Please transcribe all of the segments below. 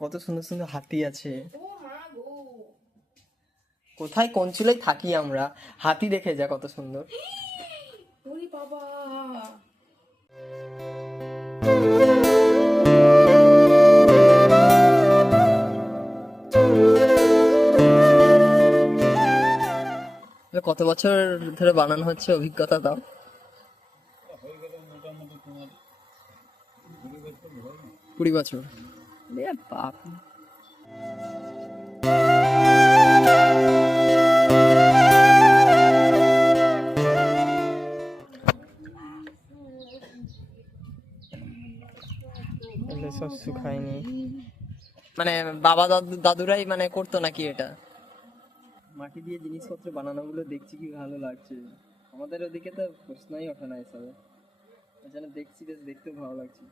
কত সুন্দর সুন্দর হাতি আছে। ও মা গো। কোথায়? কোন চুলোয় থাকি আমরা? হাতি দেখে যা কত সুন্দর। বাবা। কত বছর ধরে বানানো হচ্ছে অভিজ্ঞতা দাও। কুড়ি বছর। বাপ সব শুকায়নি। মানে বাবা দাদু দাদুরাই মানে করতো নাকি এটা? মাটি দিয়ে জিনিসপত্র বানানোগুলো দেখছি কি ভালো লাগছে। আমাদের ওদিকে তো প্রশ্নই ওঠে না এসবে। যেন দেখছি বেশ দেখতে ভালো লাগছে।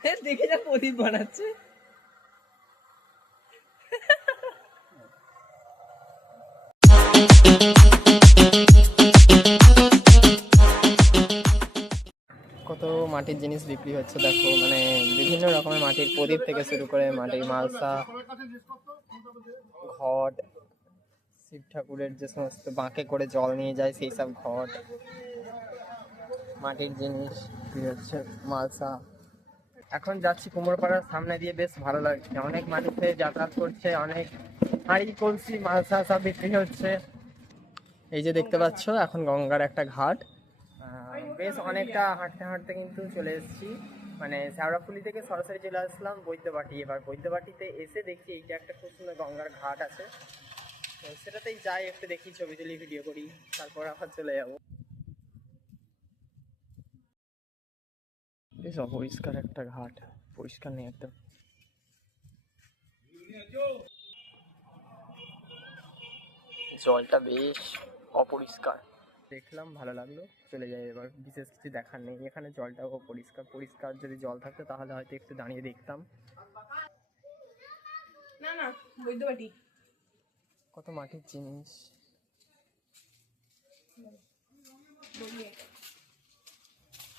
দেখে যা প্রদীপ বানাচ্ছে। কত মাটির জিনিস বিক্রি হচ্ছে, দেখো মানে বিভিন্ন রকমের মাটির প্রদীপ থেকে শুরু করে মাটির মালসা, ঘট, শিব ঠাকুরের যে সমস্ত বাঁকে করে জল নিয়ে যায়, সেই সব ঘট, মাটির জিনিস বিক্রি হচ্ছে, মালসা। এখন যাচ্ছি কুমোরপাড়ার সামনে দিয়ে বেশ ভালো লাগছে। অনেক মাটিতে যাতায়াত করছে অনেক হাঁড়ি কলসি মালসা সব বিক্রি হচ্ছে। এই যে দেখতে পাচ্ছ এখন গঙ্গার একটা ঘাট। বেশ অনেকটা হাঁটতে হাঁটতে কিন্তু চলে এসেছি। মানে শ্যাওড়াফুলি থেকে সরাসরি চলে আসলাম বৈদ্যবাটি। এবার বৈদ্যবাটিতে এসে দেখছি এইটা একটা খুব সুন্দর গঙ্গার ঘাট আছে। তো সেটাতেই যাই একটু দেখি ছবি তুলি ভিডিও করি তারপর আবার চলে যাব। বেশ অপরিষ্কার একটা ঘাট পরিষ্কার নেই একদম। জলটা বেশ অপরিষ্কার। দেখলাম ভালো লাগল। চলে যাই এবার বিশেষ কিছু দেখার নেই। এখানে জলটাও পরিষ্কার পরিষ্কার যদি জল থাকতো তাহলে হয়তো একটু দাঁড়িয়ে দেখতাম। না না বৈদ্যবাটি কত মাটির জিনিস।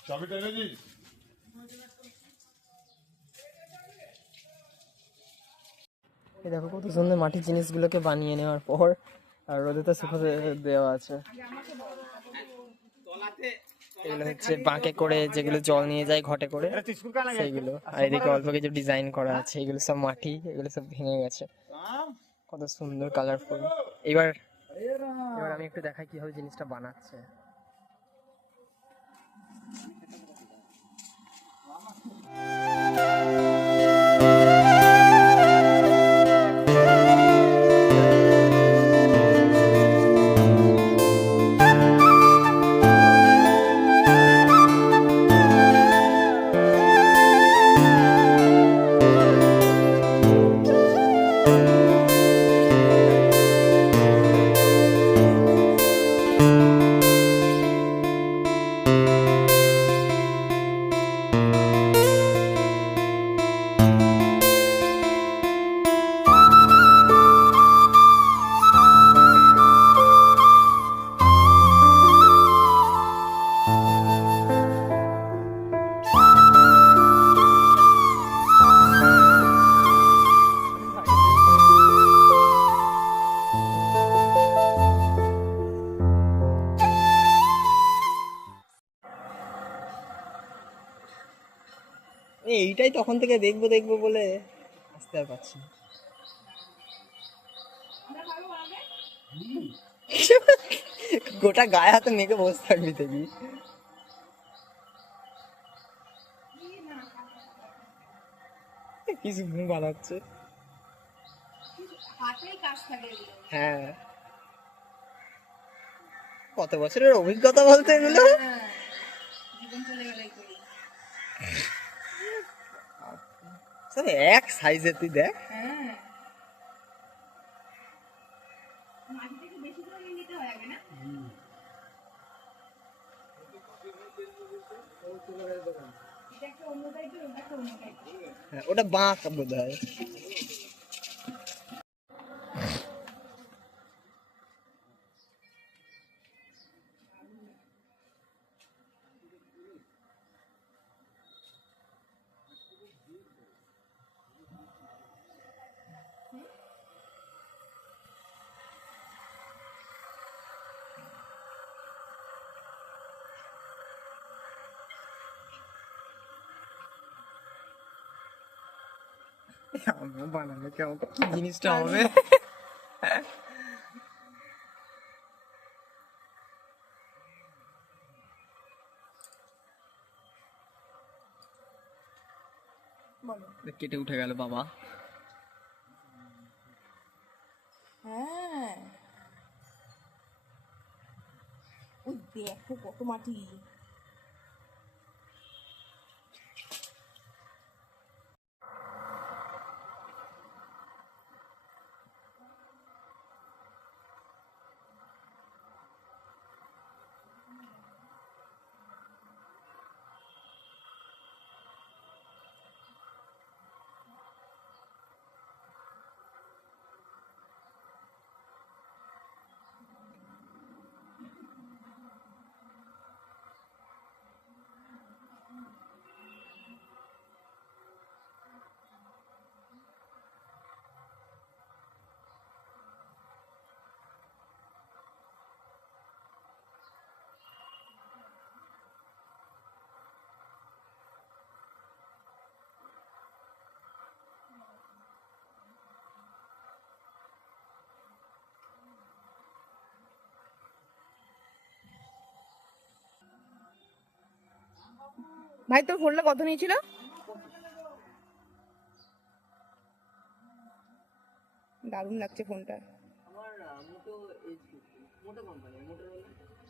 চাবিটা এনেছিস? দেখো কত সুন্দর মাটির জিনিসগুলোকে বানিয়ে নেওয়ার পর, আর রোদে তো শুকোতে দেওয়া আছে। এগুলো হচ্ছে বাঁকে করে যেগুলো জল নিয়ে যায় ঘটে করে, সেইগুলো। আর এদিকে অল্প কিছু ডিজাইন করা আছে, এগুলো সব মাটি, এগুলো সব ভেঙে গেছে। কত সুন্দর কালারফুল এবার এবার আমি একটু দেখাই কীভাবে জিনিসটা বানাচ্ছে। তখন থেকে দেখব দেখব বলে আসতে আর পারছি। গোটা গায়ে হাতে মেখে বসে থাকবি দেখবি। কিছু ঘুম বানাচ্ছে। হ্যাঁ। কত বছরের অভিজ্ঞতা বলতে এগুলো? হ্যাঁ। জীবন চলে গেলে করি সব এক সাইজের তুই দেখ হ্যাঁ মাটি থেকে বেশি করে নিয়ে নিতে হয় আগে না এক সাইজে তুই টাইপের হ্যাঁ, ওটা বাঁক বোধ হয় আমিও বানালে কেমন কি জিনিসটা হবে কেটে উঠে গেল বাবা হ্যাঁ ওই দেখো কত মাটি ভাই তোর ফোনটা কত নিয়েছিল? দারুণ লাগছে ফোনটা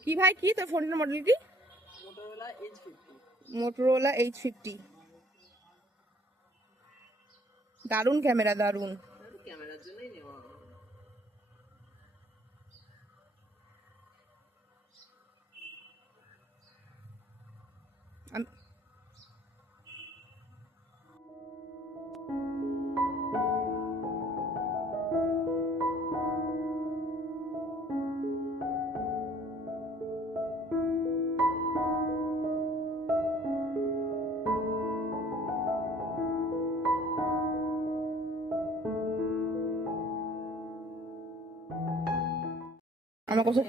কি ভাই কি তোর ফোনটার মডেল কি মোটোরোলা মোটরোলা এইচ ফিফটি দারুণ ক্যামেরা দারুণ। আমার কাছে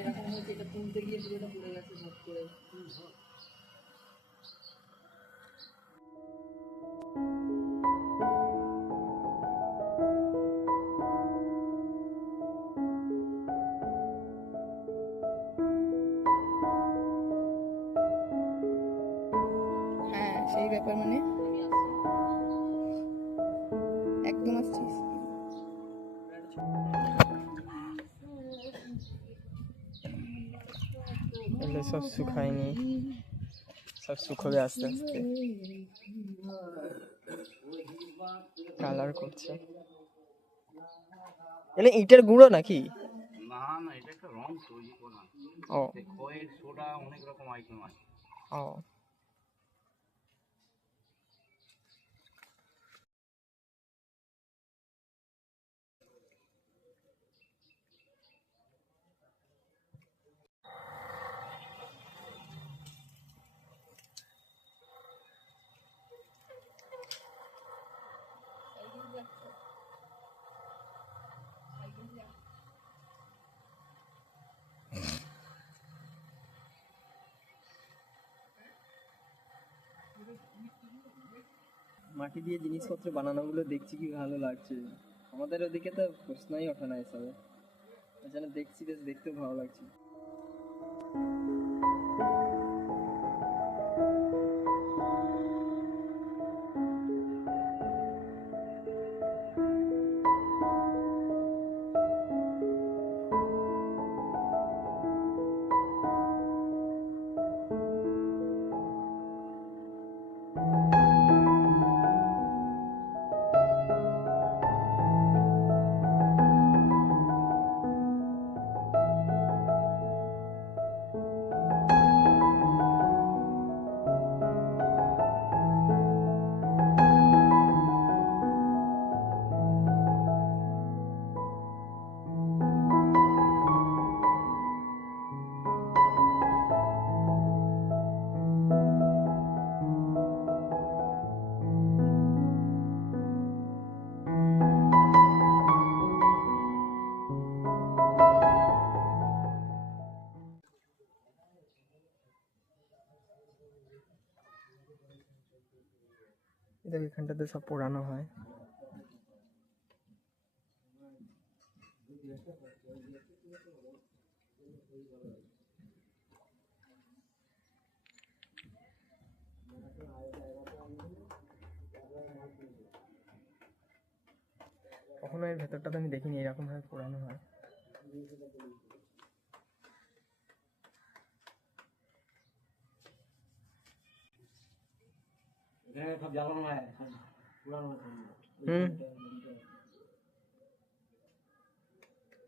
সব শুকায়নি। সব শুকোবে আস্তে আস্তে। কালার করছে। এলে ইটের গুঁড়ো নাকি? না না এটা একটা রং তৈরি করা। ও। খয়ের সোডা অনেক রকম আইটেম আছে। ও। মাটি দিয়ে জিনিসপত্র বানানোগুলো দেখছি কি ভালো লাগছে। আমাদের ওদিকে তো প্রশ্নই ওঠে না এসবে। এখানে দেখছি বেশ, দেখতেও ভালো লাগছে। এটাতে সব পোড়ানো হয়। কখনো এর ভেতরটাতে আমি দেখিনি এরকমভাবে পোড়ানো হয়।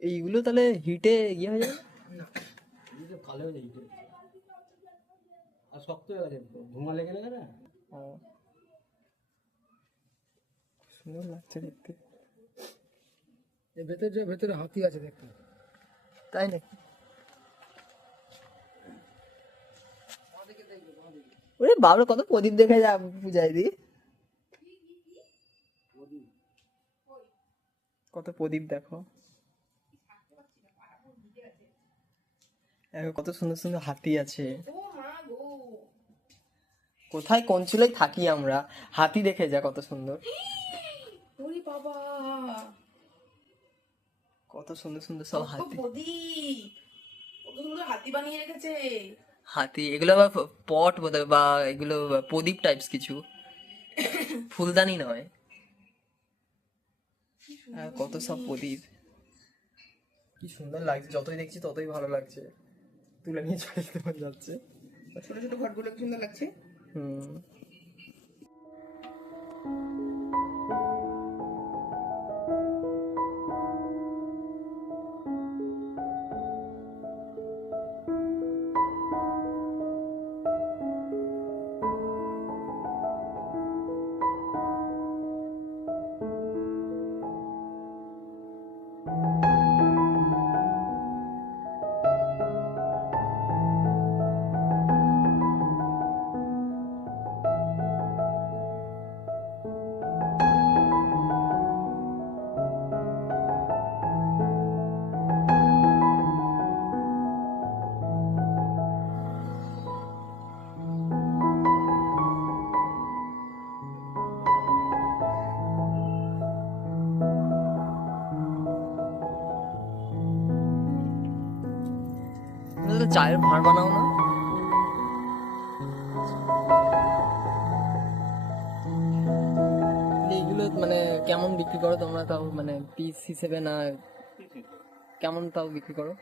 এইগুলো তাহলে হিটে ইয়ে হয়ে যাবে? কালো হয়ে যায় আর শক্ত হয়ে গেছে ধোঁয়া লেগে লেগে না। সুন্দর লাগছে দেখতে। ভেতরে যে ভেতরে হাতি আছে দেখতে। তাই নাকি? ওরে বাবরে কত প্রদীপ দেখে যা পূজায় দি কত প্রদীপ দেখো। কত সুন্দর সুন্দর হাতি আছে। কোথায় কোন চুলাই থাকি আমরা? হাতি দেখে যা কত সুন্দর। বাবা। কত সুন্দর সুন্দর সব হাতি। কত সুন্দর হাতি বানিয়ে রেখেছে। হাতি এগুলো আবার পট বোধ হয় বা এগুলো প্রদীপ টাইপস কিছু। ফুলদানি নয়। আর কত সব প্রদীপ। কি সুন্দর লাগছে যতই দেখছি ততই ভালো লাগছে। তুলে নিয়ে চলে যেতে মন যাচ্ছে। ছোট ছোট ঘরগুলো কি সুন্দর লাগছে? হুম। তো চায়ের ভাঁড় বানাও না। এইগুলো মানে কেমন বিক্রি করো তোমরা? তাও মানে পিস হিসেবে না কেমন তাও বিক্রি করো?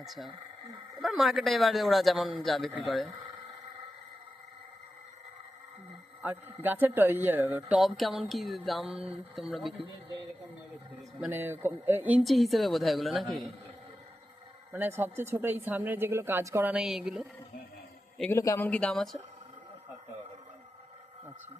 আচ্ছা। এবার মার্কেটে এবারে ওরা যেমন যা বিক্রি করে। আর গাছের ইয়ে টব কেমন কি দাম তোমরা বিক্রি? মানে ইঞ্চি হিসেবে বোধ হয় এগুলো নাকি? মানে সবচেয়ে ছোট এই সামনে যেগুলো কাজ করা নাই এগুলো এগুলো কেমন কি দাম আছে? আচ্ছা।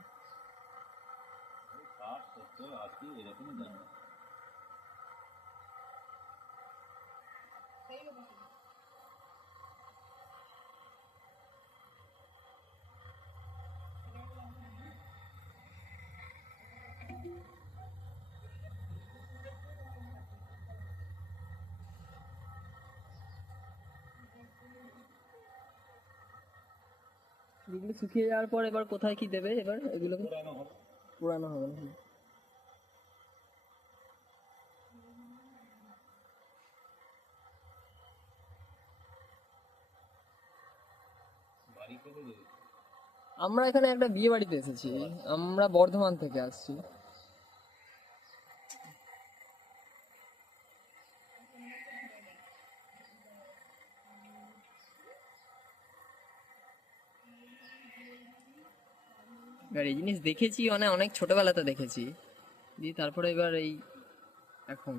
এগুলো শুকিয়ে যাওয়ার পর এবার কোথায় কি দেবে এবার এগুলো? পুরানো হবে। না আমরা এখানে একটা বিয়ে বাড়িতে এসেছি। আমরা বর্ধমান থেকে আসছি। এই জিনিস দেখেছি মানে অনেক ছোটবেলাতে দেখেছি। দিয়ে তারপরে এবার এই এখন।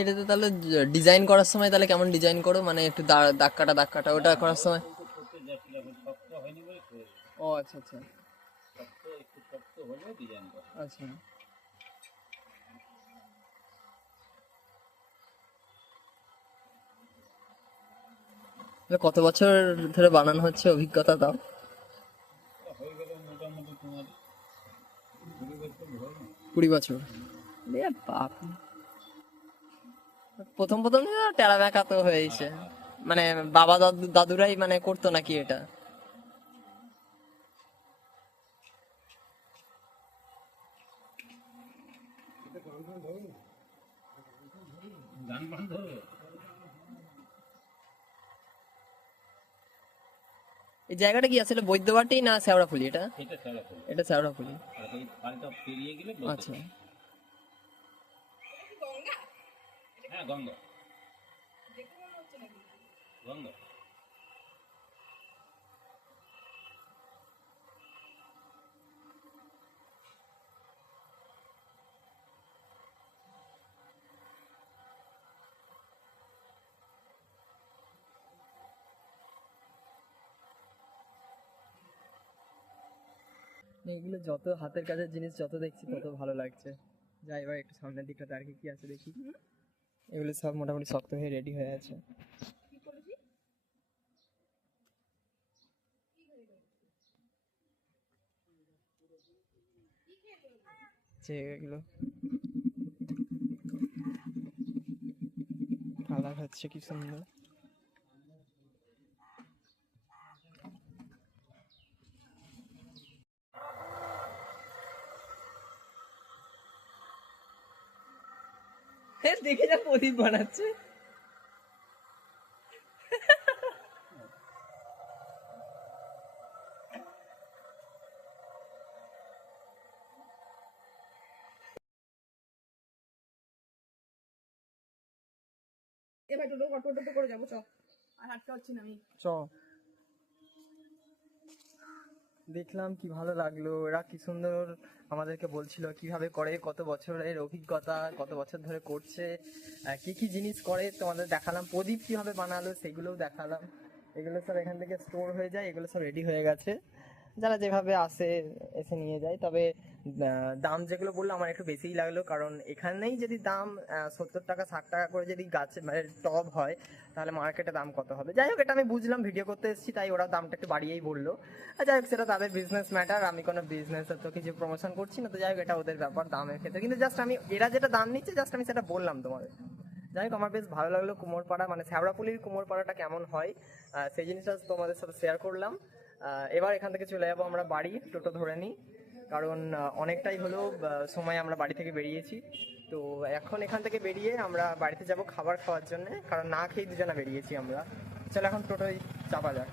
এটাতে তাহলে ডিজাইন করার সময় তাহলে কেমন ডিজাইন করো? মানে একটু দাগ কাটা দাগ কাটা, ওটা করার সময়? ও আচ্ছা আচ্ছা। আচ্ছা। কত বছর ধরে বানানো হচ্ছে অভিজ্ঞতা দাও। কুড়ি বছর। বাপ প্রথম প্রথম টেরা ব্যাকা তো হয়েছে। মানে বাবা দাদু দাদুরাই মানে করতো নাকি এটা? এই জায়গাটা কি আসলে বৈদ্যবাটি না শ্যাওড়াফুলি এটা? এটা শ্যাওড়াফুল এটা শ্যাওড়াফুলি আচ্ছা। গঙ্গা। গঙ্গা। এগুলো যত হাতের কাজের জিনিস যত দেখছি তত ভালো লাগছে। যাই এবার একটু সামনের দিকটাতে আর কি কি আছে দেখি। এগুলো সব মোটামুটি শক্ত হয়ে রেডি হয়ে আছে। যে এগুলো কালার হচ্ছে কি সুন্দর। দেখে যা প্রদীপ বানাচ্ছে। এবার টোটো কর টোটো করে যাব চ। আর হাঁটতে হচ্ছে না আমি। চ। দেখলাম কি ভালো লাগল। এরা কি সুন্দর আমাদেরকে বলছিল কীভাবে করে, কত বছরের অভিজ্ঞতা, কত বছর ধরে করছে কি কি জিনিস করে, তোমাদের দেখালাম। প্রদীপ কীভাবে বানালো, সেগুলোও দেখালাম। এগুলো সব এখান থেকে স্টোর হয়ে যায়, এগুলো সব রেডি হয়ে গেছে। যারা যেভাবে আসে, এসে নিয়ে যায়। তবে দাম যেগুলো বলল আমার একটু বেশিই লাগল। কারণ এখানেই যদি দাম সত্তর টাকা, ষাট টাকা করে যদি গাছে মানে টব হয়, তাহলে মার্কেটে দাম কত হবে? যাই হোক, এটা আমি বুঝলাম ভিডিও করতে এসেছি, তাই ওরা দামটা একটু বাড়িয়েই বলল। যাই হোক, সেটা তাদের বিজনেস ম্যাটার আমি কোনো বিজনেস তো কিছু প্রমোশন করছি না, তো যাই হোক, এটা ওদের ব্যাপার, দামের ক্ষেত্রে। কিন্তু জাস্ট আমি, এরা যেটা দাম নিচ্ছে জাস্ট আমি সেটা বললাম তোমাদের। যাই হোক, আমার বেশ ভালো লাগল কুমোরপাড়া মানে শ্যাওড়াপুলির কুমোরপাড়াটা কেমন হয় সেই জিনিসটা তোমাদের সাথে শেয়ার করলাম। এবার এখান থেকে চলে যাব আমরা বাড়ি, টোটো ধরে নিই। কারণ অনেকটাই হলো সময় আমরা বাড়ি থেকে বেরিয়েছি। তো এখন এখান থেকে বেরিয়ে আমরা বাড়িতে যাব খাবার খাওয়ার জন্য, কারণ না খেয়ে দুজনা বেরিয়েছি আমরা। চলো এখন টোটোয় চাপা যাক।